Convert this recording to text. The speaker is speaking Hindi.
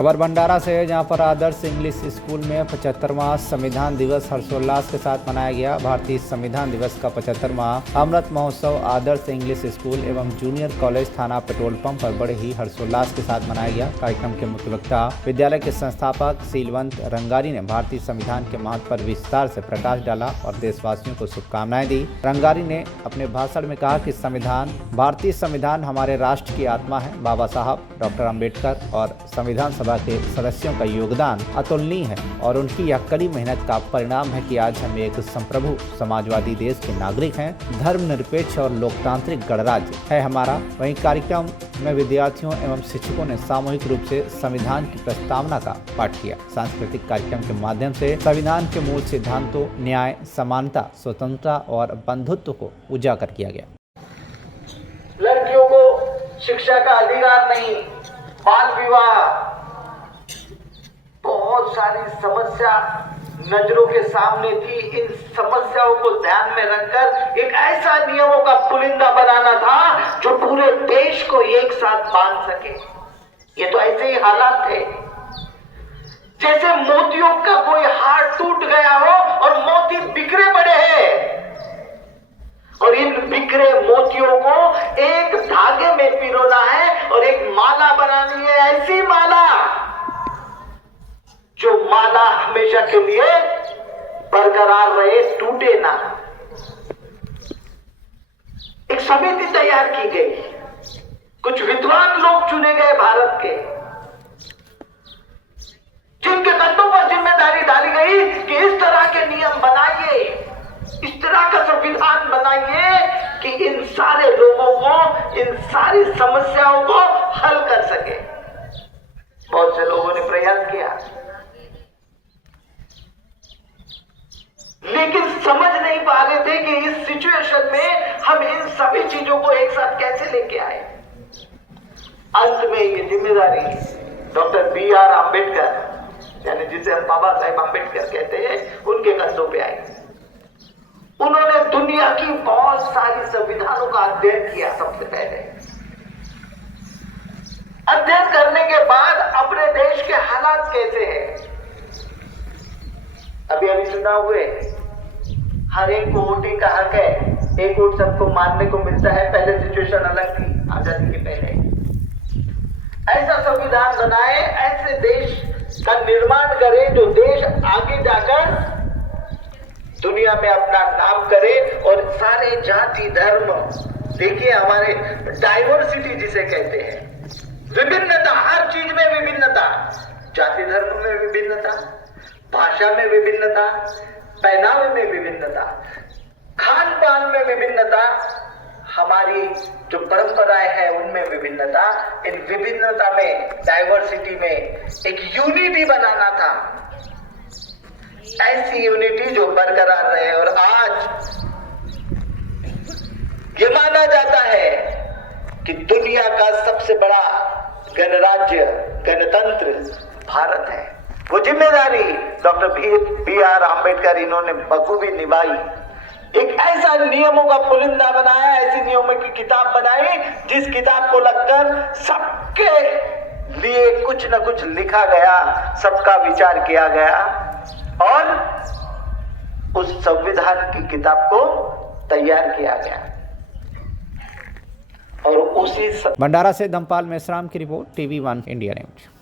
खबर भंडारा से है, जहां पर आदर्श इंग्लिश स्कूल में 75वां संविधान दिवस हर्षोल्लास के साथ मनाया गया। भारतीय संविधान दिवस का 75वां अमृत महोत्सव आदर्श इंग्लिश स्कूल एवं जूनियर कॉलेज थाना पेट्रोल पंप पर बड़े ही हर्षोल्लास के साथ मनाया गया। कार्यक्रम के मुख्य वक्ता विद्यालय के संस्थापक शीलवंत रंगारी ने भारतीय संविधान के महत्व पर विस्तार से प्रकाश डाला और देशवासियों को शुभकामनाएं दी। रंगारी ने अपने भाषण में कहा कि भारतीय संविधान हमारे राष्ट्र की आत्मा है। बाबा साहब डॉक्टर अम्बेडकर और संविधान सभा के सदस्यों का योगदान अतुलनीय है और उनकी यह कड़ी मेहनत का परिणाम है कि आज हम एक संप्रभु समाजवादी देश के नागरिक हैं। धर्मनिरपेक्ष और लोकतांत्रिक गणराज्य है हमारा। वहीं कार्यक्रम में विद्यार्थियों एवं शिक्षकों ने सामूहिक रूप से संविधान की प्रस्तावना का पाठ किया। सांस्कृतिक कार्यक्रम के माध्यम से संविधान के मूल सिद्धांतों न्याय, समानता, स्वतंत्रता और बंधुत्व को उजागर किया गया। लड़कियों को शिक्षा का अधिकार नहीं, बाल विवाह, बहुत सारी समस्या नजरों के सामने थी। इन समस्याओं को ध्यान में रखकर एक ऐसा नियमों का पुलिंदा बनाना था जो पूरे देश को एक साथ बांध सके। ये तो ऐसे ही हालात थे जैसे मोतियों का कोई हार टूट गया हो और मोती बिखरे पड़े हैं और इन बिखरे मोतियों को एक धागे में पिरोना है और एक माला बनानी है। ऐसी माला जो माला हमेशा के लिए बरकरार रहे, टूटे ना। एक समिति तैयार की गई, कुछ विद्वान लोग चुने गए भारत के, जिनके कंधों पर जिम्मेदारी डाली गई कि इस तरह के नियम बनाइए, इस तरह का संविधान बनाइए कि इन सारे लोगों को, इन सारी समस्याओं को हल कर सके। बहुत से लोगों ने प्रयास किया लेकिन समझ नहीं पा रहे थे कि इस सिचुएशन में हम इन सभी चीजों को एक साथ कैसे लेके आए। अंत में ये जिम्मेदारी डॉक्टर B.R. अम्बेडकर, यानी जिसे हम बाबा साहेब अम्बेडकर कहते हैं, उनके कंधों पे आई। उन्होंने दुनिया की बहुत सारी संविधानों का अध्ययन किया। सबसे पहले अध्ययन करने के बाद अपने देश के हालात कैसे हैं, अभी चुनाव हुए, हर एक को वोटिंग का हक है, एक वोट सबको मानने को मिलता है। पहले सिचुएशन अलग थी, आजादी के पहले। ऐसा संविधान बनाए, ऐसे देश का निर्माण करे जो देश आगे जाकर दुनिया में अपना नाम करे और सारे जाति धर्म, देखिए हमारे डाइवर्सिटी जिसे कहते हैं, विभिन्नता, हर चीज में विभिन्नता, जाति धर्म में विभिन्नता, भाषा में विभिन्नता, पहनावे में विभिन्नता, खान पान में विभिन्नता, हमारी जो परंपराएं हैं उनमें विभिन्नता। इन विभिन्नता में, डाइवर्सिटी में एक यूनिटी बनाना था, ऐसी यूनिटी जो बरकरार रहे। और आज ये माना जाता है कि दुनिया का सबसे बड़ा गणराज्य, गणतंत्र भारत है। वो जिम्मेदारी डॉक्टर B.R. अम्बेडकर इन्होंने बखूबी निभाई। एक ऐसा नियमों का पुलिंदा बनाया, ऐसी नियमों की किताब बनाई जिस किताब को लगकर सबके लिए कुछ न कुछ लिखा गया, सबका विचार किया गया और उस संविधान की किताब को तैयार किया गया। और उसी भंडारा से धमपाल मेश्राम की रिपोर्ट, TV1 इंडिया न्यूज।